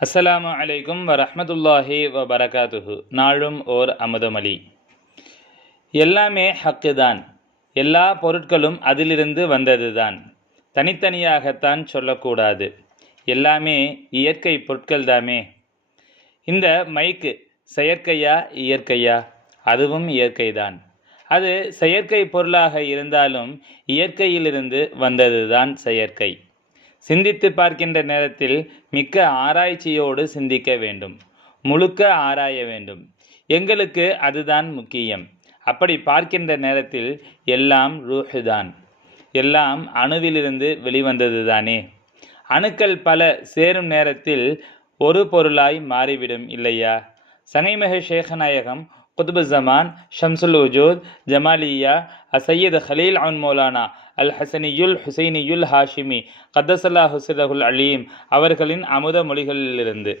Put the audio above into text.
அஸ்ஸலாமு அலைக்கும் வரஹ்மத்துல்லாஹி வ பரகாத்துஹு நாளும் ஓர் அமுதமலி எல்லாமே ஹக்கு தான் எல்லா பொருட்களும் அதிலிருந்து வந்தது தான் தனித்தனியாகத்தான் சொல்லக்கூடாது. எல்லாமே இயற்கை பொருட்கள் தாமே இந்த மைக்கு செயற்கையா இயற்கையா? அதுவும் இயற்கை தான் அது செயற்கை பொருளாக இருந்தாலும் இயற்கையிலிருந்து வந்தது தான் செயற்கை. சிந்தித்து பார்க்கின்ற நேரத்தில் மிக்க ஆராய்ச்சியோடு சிந்திக்க வேண்டும். முழுக்க ஆராய வேண்டும். எங்களுக்கு அதுதான் முக்கியம். அப்படி பார்க்கின்ற நேரத்தில் எல்லாம் ரூஹுதான். எல்லாம் அணுவிலிருந்து வெளிவந்தது தானே அணுக்கள் பல சேரும் நேரத்தில் ஒரு பொருளாய் மாறிவிடும் இல்லையா? சனைமக ஷேகநாயகம் குதுபு ஜமான் ஷம்சுல் உஜூத் ஜமாலியா அசையத் ஹலீல் அன் மௌலானா அல் ஹசனியுல் ஹுசைனியுல் ஹாஷிமி கதசல்லா ஹுசரகுல் அலீம் அவர்களின் அமுத மொழிகளிலிருந்து.